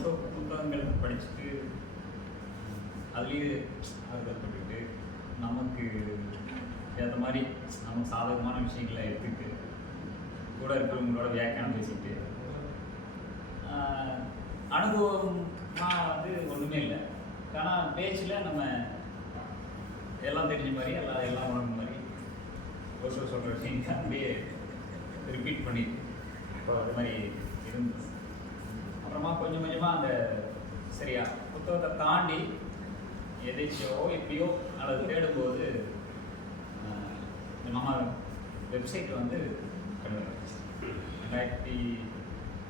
ஓஷோ புத்தகங்கள் படிச்சுட்டு அதுலேயே ஆர்வப்பட்டுக்கிட்டு நமக்கு ஏற்ற மாதிரி நமக்கு சாதகமான விஷயங்களை எடுத்துக்கிட்டு கூட இருக்கிறவங்களோட வியாக்கியானம் பேசிக்கிட்டு அனுபவம்னா வந்து ஒன்றுமே இல்லை. ஆனால் பேச்சில் நம்ம எல்லாம் தெரிஞ்ச மாதிரி எல்லாம் உணர்ந்த மாதிரி ஓஷோ சொல்கிற விஷயங்கள் அப்படியே ரிப்பீட் பண்ணி இப்போ அது மாதிரி இருந்தது. அப்புறமா கொஞ்சம் கொஞ்சமாக அந்த சரியா புத்தகத்தை தாண்டி எதாச்சியோ எப்படியோ அல்லது தேடும்போது நம்ம வெப்சைட் வந்து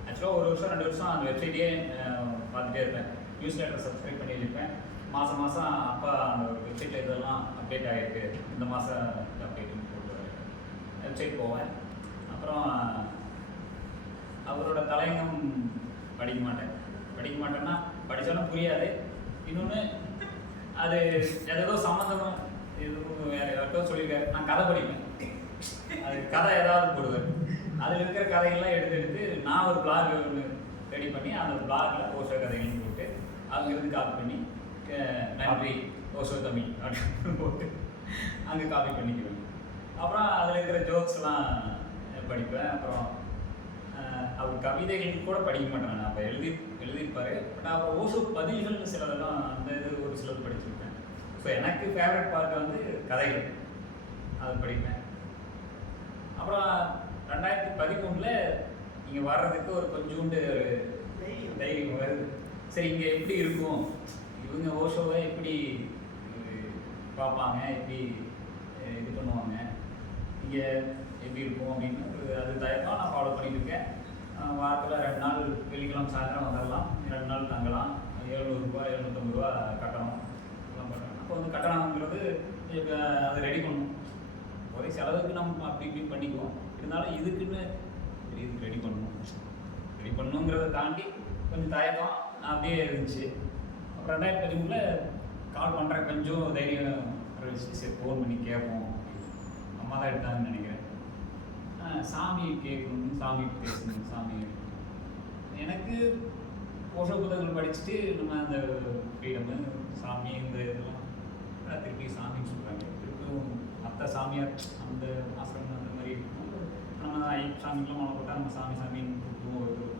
ஆக்சுவலாக ஒரு வருஷம் 2 வருஷம் அந்த வெப்சைட்டையே பார்த்துட்டே இருப்பேன். நியூஸ் லெட்டர் சப்ஸ்கிரைப் பண்ணி வச்சுருப்பேன். மாதம் அப்போ அந்த ஒரு வெப்சைட்டில் இதெல்லாம் அப்டேட் ஆகிருக்கு, இந்த மாதம் அப்டேட்டுன்னு போட்டு வெப்சைட் போவேன். அப்புறம் அவரோட தலையங்கம் படிக்க மாட்டேன்னா படித்தாலும் புரியாது. இன்னொன்று அது ஏதோ சம்மந்தமாக எதுவும் வேறு யார்ட்டோ சொல்லியிருக்காரு, நான் கதை படிப்பேன். அது கதை ஏதாவது போடுவேன். அதில் இருக்கிற கதைகள்லாம் எடுத்து நான் ஒரு பிளாக் ஒன்று ரெடி பண்ணி அந்த பிளாகில் ஓஷோ கதைகள்னு போட்டு அங்கேருந்து காப்பி பண்ணி நன்றி ஓஷோ தமிழ் அப்படின்னு போட்டு அங்கே காப்பி பண்ணிக்குவேன். அப்புறம் அதில் இருக்கிற ஜோக்ஸ்லாம் படிப்பேன். அப்புறம் அவர் கவிதைகளுக்கு கூட படிக்க மாட்டேன். நான் அப்போ எழுதியிருப்பார். பட் அப்புறம் ஓஷோ பதில்கள்னு சிலதெல்லாம் அந்த இது ஒரு சிலது படிச்சுருப்பேன். ஸோ எனக்கு ஃபேவரட் பார்ட் வந்து கதைகள், அதை படிப்பேன். அப்புறம் 2013 இங்கே வர்றதுக்கு ஒரு கொஞ்சோண்டு ஒரு தைரியம் வருது. சரி, இங்கே எப்படி இருக்கும், இவங்க ஓஷோவை எப்படி பார்ப்பாங்க, எப்படி இது பண்ணுவாங்க, இங்கே எப்படி இருக்கும் அப்படின்னு அது தயக்கம் நான் ஃபாலோ பண்ணிட்டு இருக்கேன். வாரத்தில் 2 நாள் வெள்ளிக்கிழமை சாயந்தரம் வந்துடலாம், 2 நாள் தங்கலாம், 700 ரூபா 750 ரூபா கட்டணம் எல்லாம் பண்ணுறேன். அப்போ வந்து கட்டணங்கிறது இப்போ அதை ரெடி பண்ணணும். ஒரே செலவுக்கு நம்ம அப்படி இப்படி பண்ணிக்குவோம். இருந்தாலும் இதுக்குன்னு இதுக்கு ரெடி பண்ணணுங்கிறத தாண்டி கொஞ்சம் தயக்கம் அப்படியே இருந்துச்சு. அப்புறம் 2013 கால் பண்ணுறேன், கொஞ்சம் தைரியம் இருந்துச்சு. சரி, ஃபோன் பண்ணி கேட்போம். அம்மா தான் எடுத்தாங்கன்னு நினைக்கிறேன். சாமி கேட்கணும், சாமி பேசணும், சாமி. எனக்கு ஓஷோ புத்தகங்கள் படிச்சுட்டு நம்ம அந்த ஃப்ரீடமு சாமி இந்த இதெல்லாம் திருப்பி சாமின்னு சொல்கிறாங்க. திருப்பியும் மற்ற சாமியார் அந்த ஆசிரமம் அந்த மாதிரி இருக்கும். நம்ம சாமிக்கெலாம் மாலை போட்டால் நம்ம சாமின்னு கூப்பிடுவோம்.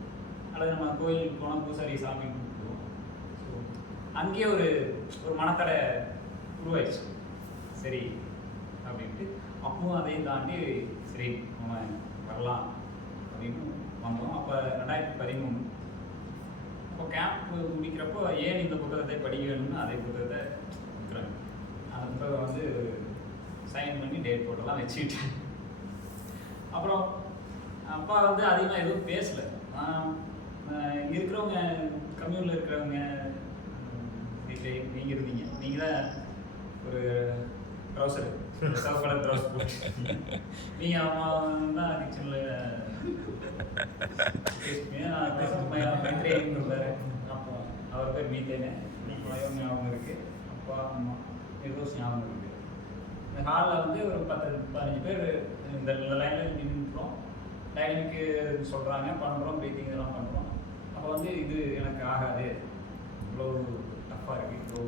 அல்லது நம்ம கோயிலுக்கு போனால் பூசாரி சாமின்னு கூப்பிடுவோம். ஸோ அங்கேயே ஒரு மனத்தடை உருவாயிடுச்சு. சரி அப்படின்ட்டு அப்பவும் அதையும் தாண்டி சரி நம்ம வரலாம் அப்படின்னு வந்தோம். அப்போ 2013 அப்போ கேம்ப் முடிக்கிறப்போ ஏன் இந்த புத்தகத்தை படிக்கணும்னு அதே புத்தகத்தை கொடுக்குறாங்க. அந்த புத்தகம் வந்து சைன் பண்ணி டேட் போட்டெல்லாம் வச்சுக்கிட்டேன். அப்புறம் அப்பா வந்து அதிகமாக எதுவும் பேசலை. இருக்கிறவங்க கம்யூனில் இருக்கிறவங்க வீட்டில் நீங்கள் இருந்தீங்க, நீங்கள் தான் ஒரு ட்ரௌசர் சிவப்பு கலர் ட்ரௌசர் போட்டு நீங்கள் அம்மா தான் கிச்சனில் மைத்ரேயன். அப்போ அவர் பேர் மீத்தேனு ஞாபகம் இருக்குது. அப்பா அம்மா நிர்தோஷ் ஞாபகம் இருக்குது. இந்த ஹாலில் வந்து ஒரு 10-15 பேர் இந்த லைனில் நின்றுட்டோம். டைனிங்க்கு சொல்கிறாங்க, பண்ணுறோம், ப்ரீத்திங் இதெல்லாம் பண்ணுறோம். அப்போ வந்து இது எனக்கு ஆகாது, இவ்வளோ டஃப்பாக இருக்குது, இவ்வளோ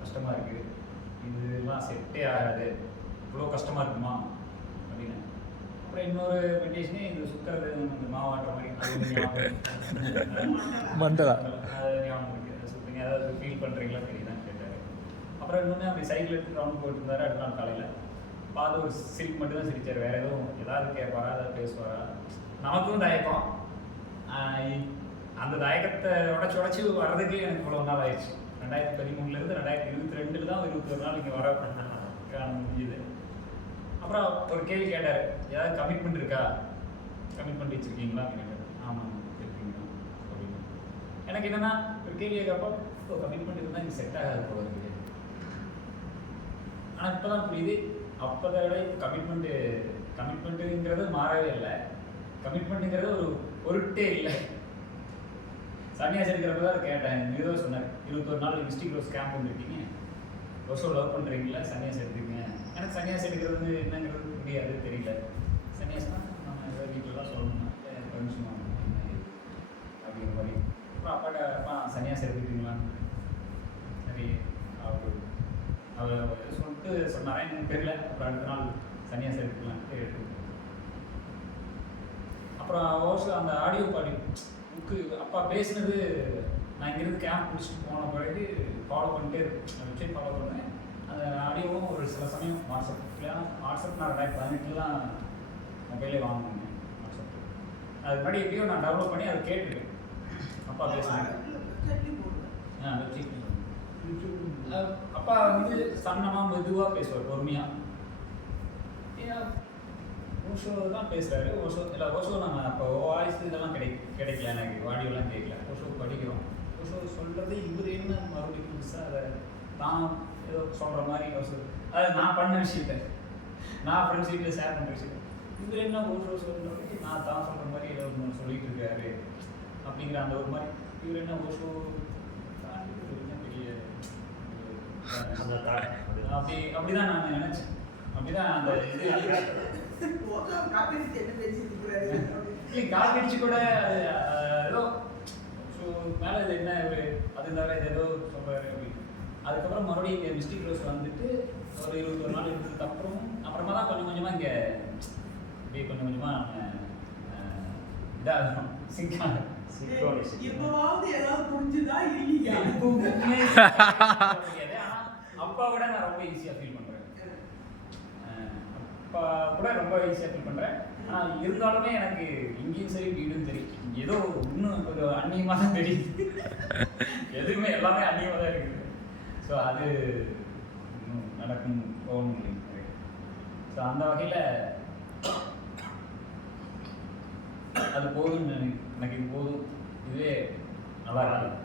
கஷ்டமாக இருக்குது, இதெல்லாம் செட்டே ஆகாது, இவ்வளோ கஷ்டமாக இருக்குமா அப்படின்னு. அப்புறம் இன்னொரு மெடிடேஷனே இந்த சுக்கரது இந்த மாவாட்டுற மாதிரி அது ஞாபகம் இருக்குது. சுத்தங்க ஏதாவது ஃபீல் பண்ணுறீங்களா தெரியுதான்னு கேட்டார். அப்புறம் இன்னொன்று அப்படி சைக்கிள் எடுத்து ரவுண்ட் போயிட்டு இருந்தார். அடுத்த நாள் காலையில் பார்த்து ஒரு சிரிப்பு மட்டும் தான் சிரித்தார். வேறு எதுவும் ஏதாவது கேட்பாரா, ஏதாவது பேசுவாரா. நமக்கும் தயக்கம். அந்த தயக்கத்தை உடச்சி வர்றதுக்கு எனக்கு இவ்வளோ நாள் ஆயிடுச்சு. 2013 2022 தான் 21 நாள் இங்கே வர முடியுது. அப்புறம் ஒரு கேள்வி கேட்டார், ஏதாவது கமிட்மெண்ட் இருக்கா, கமிட்மெண்ட் வச்சுருக்கீங்களா அப்படின்னு கேட்டார். ஆமாம் இருக்கீங்களா அப்படின்னு. எனக்கு என்னென்னா ஒரு கேள்வி கேட்கப்போ கமிட்மெண்ட் இருந்தால் இங்கே செட் ஆகாது போல இருக்குது. ஆனால் இப்போ தான் புரியுது, அப்போதை விட கமிட்மெண்ட்டுங்கிறது மாறவே இல்லை. கமிட்மெண்ட்டுங்கிறது ஒரு பொருட்டே இல்லை. சன்னியாசி எடுக்கிறப்ப தான் கேட்டேன். ஏதோ சொன்னார், 21 நாள் மிஸ்டிக் ரோஸ் கேம்ப் வந்துருக்கீங்க, ரோஸோ லவ் பண்ணுறீங்களா, சன்னியாசி எடுத்துக்கங்க. எனக்கு சன்னியாசி எடுக்கிறது வந்து என்னங்கிறது முடியாது, தெரியல. சன்னியாசினா நம்ம ஏதாவது வீட்டில் தான் சொல்லணும்னா பெர்மிஷன் வாங்கணும் அப்படிங்கிற மாதிரி. அப்புறம் அப்பாட்ட அப்பா சன்னியாசி எடுத்துக்கிட்டீங்களான்னு. சரி அவர் சொல்லிட்டு சொன்னாரே எனக்கு தெரியல. அப்புறம் அடுத்த நாள் சன்னியாசி எடுத்துக்கலான்ட்டு எடுத்து. அப்புறம் ஓஷோ அந்த ஆடியோ பாடி புக்கு அப்பா பேசினது நான் இங்கேருந்து கேம்ப் முடிச்சுட்டு போன பிறகு ஃபாலோ பண்ணிட்டே இருக்கேன். வெப்சைட் ஃபாலோ பண்ணேன். அந்த ஆடியோவும் ஒரு சில சமயம் வாட்ஸ்அப் நான் 2018 தான் மொபைலே வாங்கினேன். வாட்ஸ்அப் அது முன்னாடி எப்படியோ நான் டவுன்லோட் பண்ணி அதை கேட்டுருக்கேன். அப்பா பேசுனாங்க. அப்பா வந்து சன்னமாக மெதுவாக பேசுவார், பொறுமையாக. ஓஷோ தான் பேசுகிறாரு. ஓஷோ நம்ம அப்போ வாய்ஸ் இதெல்லாம் கிடைக்கல, எனக்கு ஆடியோலாம் கேட்கல. ஓஷோ படிக்கிறோம். ஓஷோ சொல்கிறது இவர் என்ன மறுபடியும் புதுசாக அதை நான் ஏதோ சொல்கிற மாதிரி ஓஷோ அது நான் பண்ண விஷயத்த நான் ஃப்ரெண்ட்ஸ் வீட்டில் ஷேர் பண்ணுற விஷயம். இவர் என்ன ஓஷோ சொல்கிறது நான் தான் சொல்கிற மாதிரி ஏதோ ஒன்று சொல்லிட்டு இருக்காரு அப்படிங்கிற அந்த ஒரு மாதிரி. இவர் என்ன ஓஷோ என்ன பெரிய அப்படிதான் நான் நினச்சேன். அப்படிதான் அந்த இது காப்பிடிச்சு கூட அது ஏதோ மேலே இது என்ன ஒரு அது தவிர இது ஏதோ சொல்கிறாரு அப்படின்னு. அதுக்கப்புறம் மறுபடியும் இங்கே மிஸ்டிக் ரோஸ் வந்துட்டு ஒரு 21 நாள் இருந்ததுக்கு அப்புறமா தான் கொஞ்சம் கொஞ்சமாக இங்கே அப்படியே கொஞ்சம் கொஞ்சமாக இதாகும் சிங்காக. அப்பா விட நான் ரொம்ப ஈஸியாக ஃபீல் பண்ணுறேன். அப்பா கூட ரொம்ப ஈஸியாக ஃபீல் பண்ணுறேன். ஆனால் இருந்தாலுமே எனக்கு இங்கேயும் சரி வீடும் சரி ஏதோ இன்னும் கொஞ்சம் அந்நியமாக தான் தெரியுது. எதுவுமே எல்லாமே அந்நியமாக தான் இருக்குது. ஸோ அது இன்னும் நடக்கும் போகணும். ஸோ அந்த வகையில் அது போதும். எனக்கு இது போதும். இதுவே நல்லா இருக்கு.